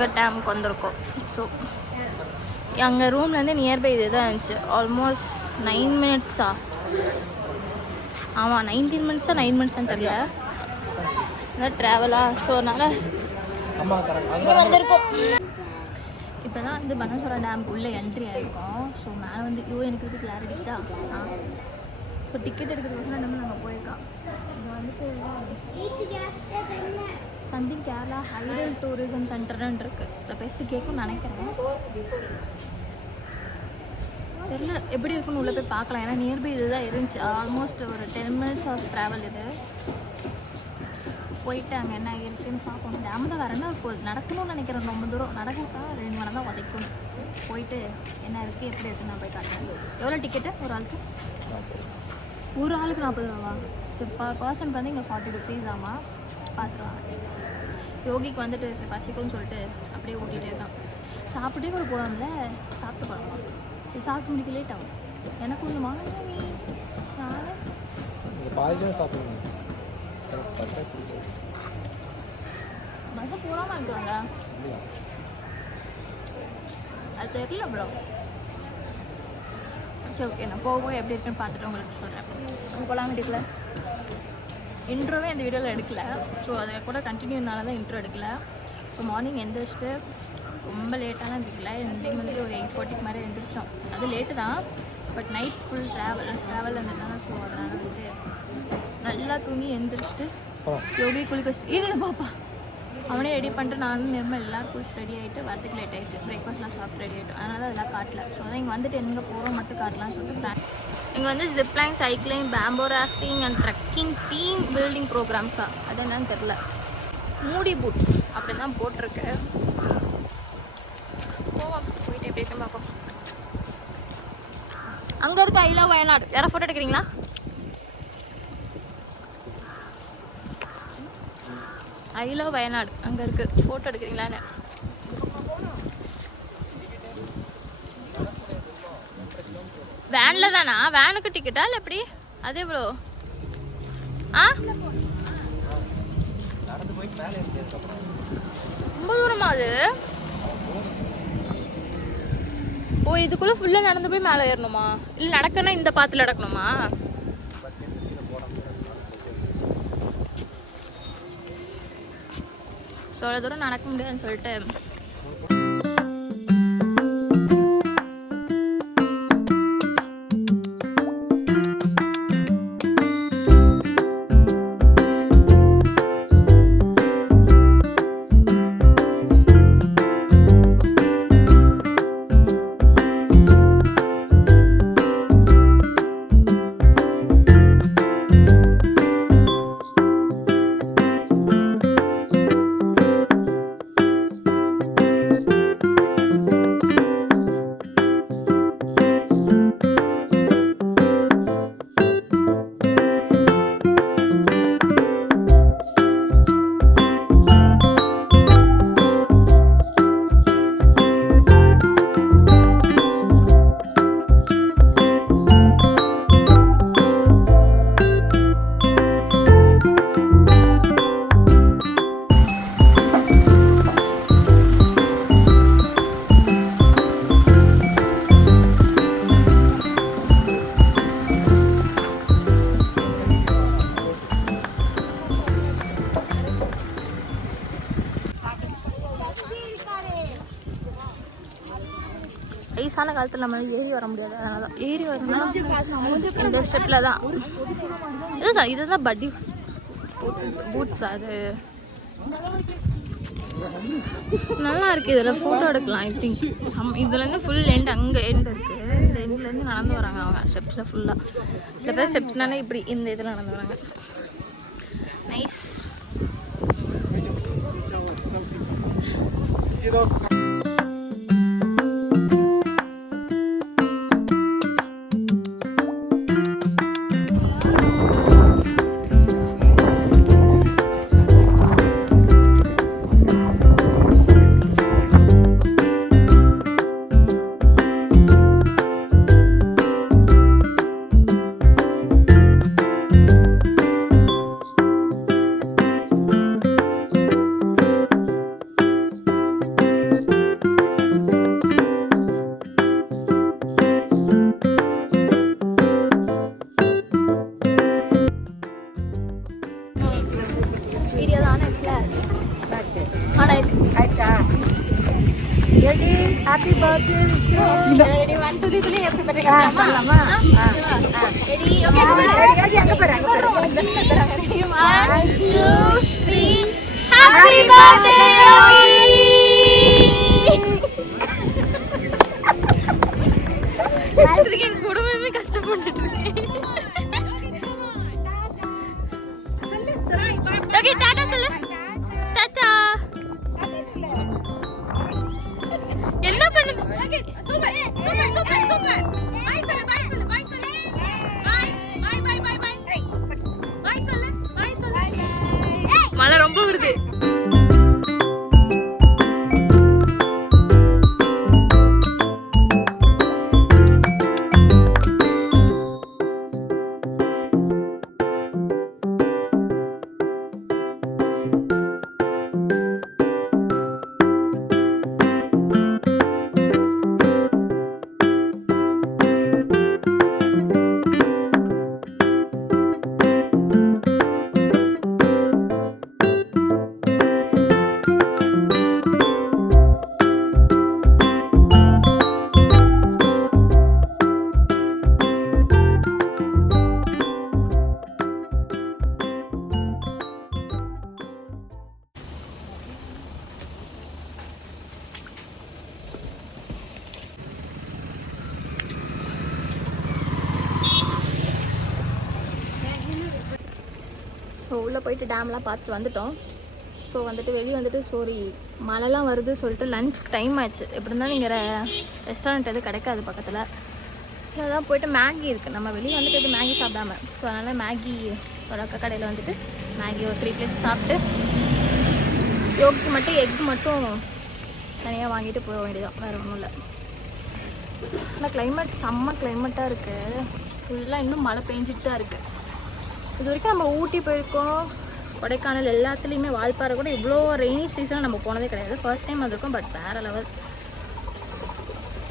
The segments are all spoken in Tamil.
சாகர் டேமுக்கு வந்திருக்கோம். ஸோ எங்கள் ரூம்லேருந்து நியர்பை இது தான் இருந்துச்சு. ஆல்மோஸ்ட் 9 மினிட்ஸா, ஆமாம் 19 மினிட்ஸா 9 மினிட்ஸான்னு தெரியல, அதான் ட்ராவலாக. ஸோ அதனால் வந்திருக்கோம். இப்போ தான் வந்து பனசோரா டேமுக்கு உள்ளே என்ட்ரி ஆகிருக்கோம். ஸோ மேலே வந்து எனக்கு இது கிளாரிட்டி தான். ஸோ டிக்கெட் எடுக்கிறதுக்கு நம்ம நாங்கள் போயிருக்கோம். இது வந்துட்டு சம்திங் கேரளா ஹைடல் டூரிசம் சென்டர்னு இருக்குது. இதை பேசி கேட்கும்னு நினைக்கிறேன், தெரியல எப்படி இருக்குன்னு உள்ளே போய் பார்க்கலாம். ஏன்னா நியர்பை இது தான் இருந்துச்சு. ஆல்மோஸ்ட் ஒரு 10 மினிட்ஸ் ஆஃப் ட்ராவல். இது போயிட்டு அங்கே என்ன இருக்குன்னு பார்ப்போம். டேம் தான் வேறு என்ன போகுது, நடக்கணும்னு நினைக்கிறேன். ரொம்ப தூரம் நடக்கா 2 மணி தான் உதைக்கணும். போயிட்டு என்ன இருக்குது எப்படி இருக்குன்னு நான் போய் காட்டுறேன். எவ்வளோ டிக்கெட்டு ஒரு ஆளுக்கு? ஒரு ஆளுக்கு 40 ரூபாவா? சரி, பர்சனுக்கு வந்து இங்கே 40 ருபீஸ் ஆமாம். பார்த்துருவாங்க. யோகிக்கு வந்துட்டு சரி பசிக்கும்னு சொல்லிட்டு அப்படியே ஓட்டிகிட்டே இருக்கான். சாப்பிட்டே கூட போகலாம்ல, சாப்பிட்டு போகலாமா? இது சாப்பிட்டு முடிக்க லேட் ஆகும். எனக்கு ஒன்று வாங்க நீ நானே பஸ்ஸை போகாமல் இருக்குவாங்க. அது தெரியல ப்ரோ. சரி ஓகே, நான் போக எப்படி இருக்குன்னு பார்த்துட்டு உங்களுக்கு சொல்கிறேன். போகலாம் வீட்டுக்குள்ள. இன்ட்ரோவே இந்த வீடியோவில் எடுக்கல. ஸோ அதை கூட கண்டினியூனால தான் இன்ட்ரோ எடுக்கல. ஸோ மார்னிங் எந்திரிச்சிட்டு ரொம்ப லேட்டாக தான் இருக்கல. இந்த டைம் வந்துட்டு ஒரு 8:40 மாதிரி எழுந்திரிச்சோம். அது லேட்டு தான், பட் நைட் ஃபுல் ட்ராவல் இருந்ததுனால. ஸோ அதனால் வந்துட்டு நல்லா தூங்கி எழுந்திரிச்சிட்டு யோகி குளிக்க வச்சுட்டு இது பாப்பா அவனே ரெடி பண்ணிட்டு நானும் நிர்மல் எல்லோரும் குளிச்சு ரெடி ஆகிட்டு வரதுக்கு லேட் ஆகிடுச்சு. பிரேக்ஃபாஸ்ட்லாம் சாப்பிட்டு ரெடி ஆகிட்டோம். அதனால் அதெல்லாம் காட்டல. ஸோ அதான் இங்கே வந்துட்டு எங்கே போகிறோம் மட்டும் காட்டலாம்னு சொல்லிட்டு பிளான். இங்கே வந்து zipline, cycling, bamboo rafting and trekking, team building ப்ரோக்ராம்ஸா அது என்னன்னு தெரில. மூடி பூட்ஸ் அப்படி தான் போட்டிருக்கு. போவோம், போயிட்டு எப்படி இருக்குன்னு பார்ப்போம். அங்கே இருக்க ஐ லவ் வயநாடு. யாராவது ஃபோட்டோ எடுக்கிறீங்களா? ஐ லவ் வயநாடு அங்கே இருக்குது, ஃபோட்டோ எடுக்கிறீங்களான்னு. வேனில் தானா? வேனுக்கு டிக்கெட்டா இல்லை எப்படி? அது எவ்வளோ? ரொம்ப தூரமா அது? ஓ, இதுக்குள்ளே ஃபுல்லாக நடந்து போய் மேலே ஏறணுமா? இல்லை நடக்கணும்னா இந்த பாத்தில் நடக்கணுமா? ஸோ அவ்வளோ தூரம் நடக்க முடியாதுன்னு சொல்லிட்டு வயசான காலத்தில் நம்ம ஏறி வர முடியாது. அதனால தான் ஏறி வரணும் இந்த ஸ்டெப்பில் தான். இதுதான் பட்டி ஸ்போர்ட்ஸ் பூட்ஸ். அது நல்லா இருக்குது. இதில் ஃபோட்டோ எடுக்கலாம். ஐ திங்க் இதுலேருந்து ஃபுல் எண்ட் அங்கே எண்ட் இருக்குது. இந்த எண்ட்லேருந்து நடந்து வராங்க அவங்க ஸ்டெப்ஸில் ஃபுல்லாக. சில பேர் ஸ்டெப்ஸ்னாலே இப்படி இந்த இதில் நடந்து வராங்க. நைஸ். ரெடி ஓகே அங்க பாரு 1 2 3 ஹேப்பி பர்த்டே யோகி என் குடும்பமே கஷ்டப்பட்டுட்டு இருக்கு ஓகே டாடா சொல்லு டாடா என்ன பண்ணுது okay super super super super bye சொல்லு பை சொல்லு பை சொல்லு பை சொல்லு மழை ரொம்ப வருது ஸோ உள்ளே போயிட்டு டேம்லாம் பார்த்துட்டு வந்துட்டோம். ஸோ வந்துட்டு வெளியே வந்துட்டு சோரி மழைலாம் வருது சொல்லிட்டு லஞ்சுக்கு டைம் ஆச்சு. எப்படி இருந்தாலும் இங்கே ரெஸ்டாரண்ட் எதுவும் கிடைக்காது பக்கத்தில். ஸோ அதான் போய்ட்டு மேகி இருக்குது. நம்ம வெளியே வந்துட்டு எதுவும் மேகி சாப்பிடாம ஸோ அதனால் மேகி ஒரு அக்கா கடையில் வந்துட்டு மேகி ஒரு 3 பிளேட்ஸ் சாப்பிட்டு யோக்கு மட்டும் எக் மட்டும் தனியாக வாங்கிட்டு போக வேண்டியதான், வேறு ஒன்றும் இல்லை. ஆனால் கிளைமேட் செம்ம கிளைமேட்டாக இருக்குது. ஃபுல்லாக இன்னும் மழை பெஞ்சிட்டு தான் இருக்குது. இது வரைக்கும் நம்ம ஊட்டி போயிருக்கோம், கொடைக்கானல், எல்லாத்துலேயுமே வால்பாறை கூட இவ்வளோ ரெய்னி சீசனாக நம்ம போனதே கிடையாது. ஃபர்ஸ்ட் டைம் வந்திருக்கோம், பட் வேறு லெவல்.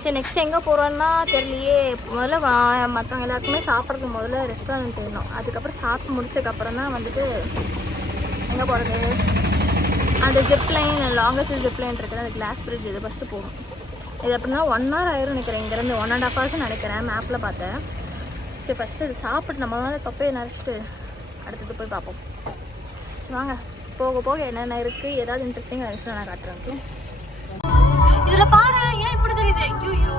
சரி நெக்ஸ்ட் எங்கே போகிறோன்னா தெரியலையே. முதல்ல மற்றவங்க எல்லாருக்குமே சாப்பிட்றதுக்கு முதல்ல ரெஸ்டாரண்ட் வேணும். அதுக்கப்புறம் சாப்பிட்டு முடிச்சதுக்கப்புறம் தான் வந்துட்டு எங்கே போகிறது, அந்த ஜிப்லைன் லாங்கஸ்ட் ஜிப்லைன் இருக்குது, அது கிளாஸ் பிரிட்ஜ், இது ஃபஸ்ட்டு போகும். இது அப்படின்னா 1 hour ஆயிரும் நினைக்கிறேன், இங்கேருந்து 1.5 hours நினைக்கிறேன், மேப்பில் பார்த்தேன். சரி ஃபஸ்ட்டு இது சாப்பிட்டு நம்ம மேலே தொப்பையை நினச்சிட்டு அடுத்தது போய் பார்ப்போம். சரி வாங்க, போக போக என்னென்ன இருக்குது, ஏதாவது இன்ட்ரெஸ்டிங்காக இருந்துச்சுன்னா நான் காட்டுறேன். ஓகே, இதில் பாரு, ஏன் இப்படி தெரியுது? ஐயோ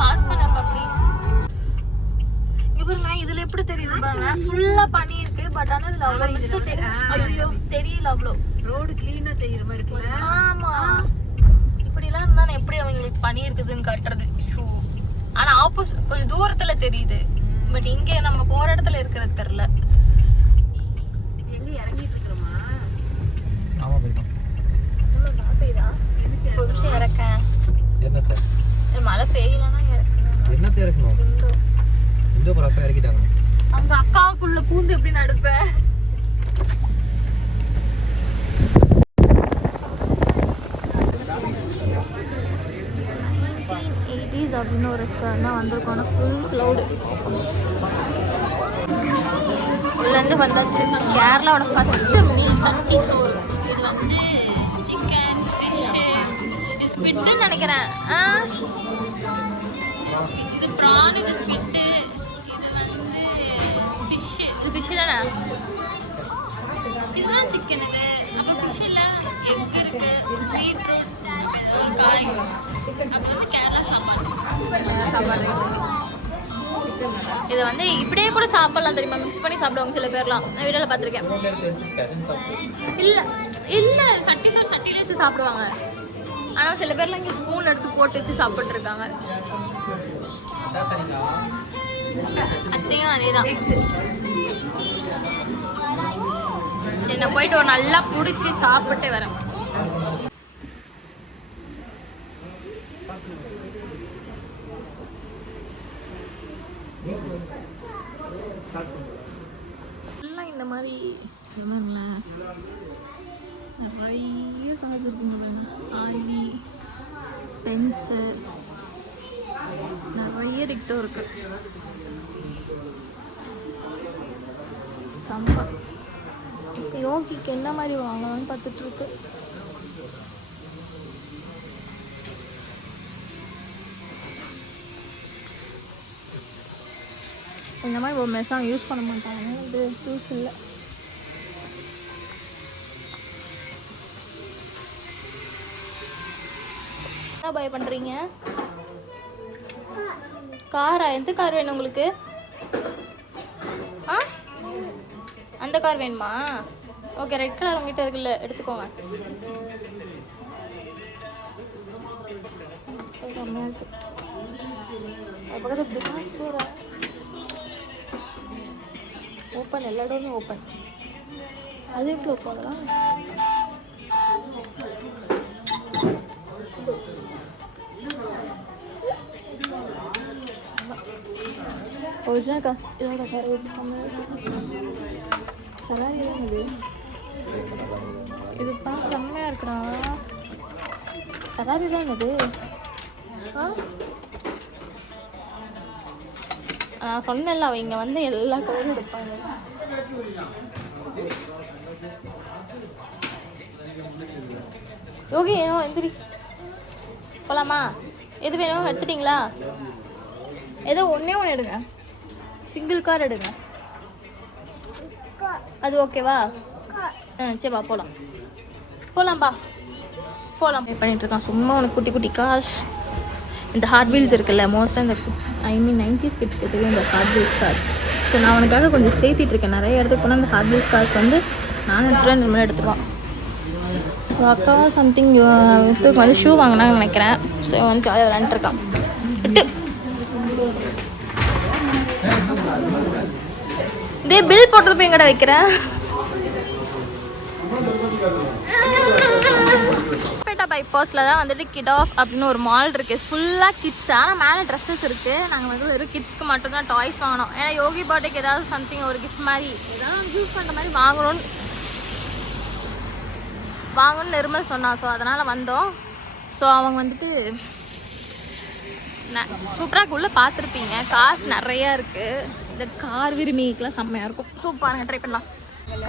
பாஸ் பண்ணப்பா ப்ளீஸ். இவருங்க இதில் எப்படி தெரியுது பாருங்க, ஃபுல்லாக பண்ணி இருக்கு. பட் ஆனால் இதில் அவ்வளோ ஐயோ தெரியல, அவ்வளோ ரோடு க்ளீனாக தெரியுற மாதிரி இருக்குல்ல. ஆமாம், இப்படிலாம் இருந்தால் நான் எப்படி அவங்களுக்கு பண்ணி இருக்குதுன்னு காட்டுறது. ஷூ ஆனால் ஆப்போசிட் கொஞ்சம் தூரத்தில் தெரியுது, பட் இங்கே நம்ம போகிற இடத்துல இருக்கிறது தெரில. எங்கே இறங்கிட்டு இருக்கிறோமா? ஆமாம் போய்டும். பெய்யுதா? ஒரு நிமிஷம் இறக்கேன். என்னத்தை? மழை பெய்யலன்னா என்னத்தை இறக்கணும்? இந்த ஒரு அக்கா இறக்கிட்டாங்க. அவங்க அக்காவுக்குள்ள பூந்து எப்படி நடுப்பேன்? அப்படின்னு ஒரு ரெஸ்டாரண்ட் தான் வந்திருக்கோம். Full cloud. உள்ளேருந்து வந்தாச்சு. கேரளாவோட ஃபஸ்ட்டு மீல் சட்டி சோறு. இது வந்து சிக்கன், ஃபிஷ்ஷு, இது ஸ்குவிட்னு நினைக்கிறேன். இது ப்ரான், இது ஸ்குவிட்டு, இது வந்து ஃபிஷ்ஷு. இது ஃபிஷ்ஷு தானே? இதுதான் சிக்கன். இது அப்புறம் ஃபிஷ்ஷில் எக் இருக்குது, பீட்ரூட், ஒரு காய், அப்புறம் வந்து கேரளா சாப்பாடு இதை வந்து இப்படியே கூட சாப்பிடலாம் தெரியுமா, மிக்ஸ் பண்ணி சாப்பிடுவாங்க சில பேர்லாம். நான் வீடியோவில் பார்த்துருக்கேன். இல்லை இல்லை, சட்டி சோறு சட்டிலே வச்சு சாப்பிடுவாங்க. ஆனால் சில பேர்லாம் இங்கே ஸ்பூன் எடுத்து போட்டு வச்சு சாப்பிட்ருக்காங்க. அத்தையும் அதே தான். சரி நான் போயிட்டு ஒரு நல்லா பிடிச்சி சாப்பிட்டு வரேன். இந்த மாதிரி நிறைய காசு இருக்குங்க. ஆயிலி, பென்ஸு, நிறைய டிக்டோ இருக்கு. சம்பா யோகிக்கு என்ன மாதிரி வாங்கலாம்னு பார்த்துட்டு இருக்கு. இந்த மாதிரி ஒரு மெஸ் அவங்க யூஸ் பண்ண மாட்டாங்க, இது யூஸ் இல்லை. என்ன பை பண்ணுறீங்க? காரா? எந்த கார் வேணும் உங்களுக்கு? ஆ, அந்த கார் வேணுமா? ஓகே, ரெட் கலர் உங்ககிட்ட இருக்குல்ல, எடுத்துக்கோங்க. கம்மியாக இருக்கு. அது பக்கத்தில் ஓப்பன், எல்லா இடமும் ஓப்பன். அது எப்படி போகலாம்? ஒரிஜினல் காசு இதோட கலர் இது இது பார்க்க செம்மையாக இருக்குடா. கலர் தான் இது. சொன்னல அவ இங்கே வந்து எல்லா கலரும் எடுப்பாங்க. யோகி ஏனோ எந்திரி போகலாமா? எது வேணும் எடுத்துட்டிங்களா? ஏதோ ஒன்றே ஒன்று எடுங்க, சிங்கிள் கார் எடுங்க. அது ஓகேவா? சரிப்பா போகலாம், போகலாம்ப்பா போகலாம். பண்ணிகிட்ருக்கான் சும்மா உனக்கு குட்டி குட்டி கார்ஸ். இந்த ஹார்ட் வீல்ஸ் இருக்குல்ல, மோஸ்ட்டாக இந்த90s கிட்ஸ்க்கு தெரியும் இந்த ஹார்ட் வீல்ஸ் கார்ஸ். ஸோ நான் உனக்காக கொஞ்சம் சேர்த்திட்ருக்கேன். நிறைய இடத்துக்கு போனால் இந்த ஹார்ட் வீல்ஸ் கார்ஸ் வந்து 400 ரூபா எடுத்துருவான். ஸோ அக்கா சம்திங் இதுக்கு வந்து ஷூ வாங்கினான்னு நினைக்கிறேன். ஸோ வந்து ஜாலியாக விளாண்டுருக்கான். விட்டு இதே பில் போட்டு போய் எங்கட வைக்கிறேன். பைபாஸில் தான் வந்துட்டு கிட் ஆஃப் அப்படின்னு ஒரு மால் இருக்குது. ஃபுல்லாக கிட்ஸ், ஆனால் மேலே ட்ரெஸ்ஸஸ் இருக்குது. நாங்கள் வந்து வெறும் கிட்ஸ்க்கு மட்டும்தான் டாய்ஸ் வாங்கினோம். ஏன்னா யோகி பர்த்டேக்கு ஏதாவது சம்திங் ஒரு கிஃப்ட் மாதிரி ஏதாவது யூஸ் பண்ணுற மாதிரி வாங்கணும்னு நிர்மல் சொன்னான். ஸோ அதனால் வந்தோம். ஸோ அவங்க வந்துட்டு சூப்பராக உள்ளே பார்த்துருப்பீங்க. காசு நிறையா இருக்குது. இந்த கார் விரும்பிக்கெலாம் செம்மையாக இருக்கும். சூப்பராக ட்ரை பண்ணலாம்.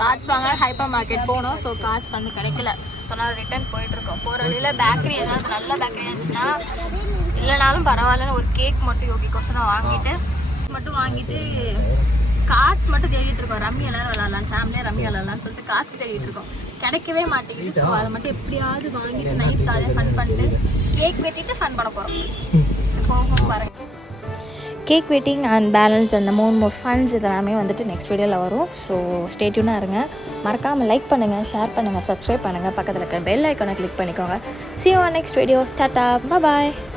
கார்ட்ஸ் வாங்க ஹைப்பர் மார்க்கெட் போனோம். ஸோ கார்ட்ஸ் வந்து கிடைக்கல. ஸோ நான் ரிட்டர்ன் போயிட்டுருக்கோம். போகிற வழியில் பேக்கரி ஏதாவது நல்ல பேக்கரி இருந்துச்சுன்னா, இல்லைனாலும் பரவாயில்லன்னு ஒரு கேக் மட்டும் யோகிக்கோசரம் வாங்கிட்டு கார்ட்ஸ் மட்டும் தேடிட்டு இருக்கோம். ரம்மி எல்லாரும் விளாட்லாம், ஃபேமிலியாக ரம்மி விளாட்லான்னு சொல்லிட்டு கார்ட்ஸ் தேடிட்டு இருக்கோம். கிடைக்கவே மாட்டேங்குது. ஸோ அதை மட்டும் எப்படியாவது வாங்கிட்டு நைட் ஜாலியாக ஃபன் பண்ணிட்டு கேக் வெட்டிட்டு ஃபன் பண்ண போகிறோம். போகும் பாருங்கள். கேக் வெட்டிங் அண்ட் பேலன்ஸ் அந்த மோர் ஃபன்ஸ் இதெல்லாமே வந்துட்டு நெக்ஸ்ட் வீடியோவில் வரும். ஸோ ஸ்டே டியூனாக இருங்க. மறக்காமல் லைக் பண்ணுங்கள், ஷேர் பண்ணுங்கள், சப்ஸ்கிரைப் பண்ணுங்கள், பக்கத்தில் இருக்கிற பெல் ஐக்கானை கிளிக் பண்ணிக்கோங்க. See you on next video. Tata, bye bye.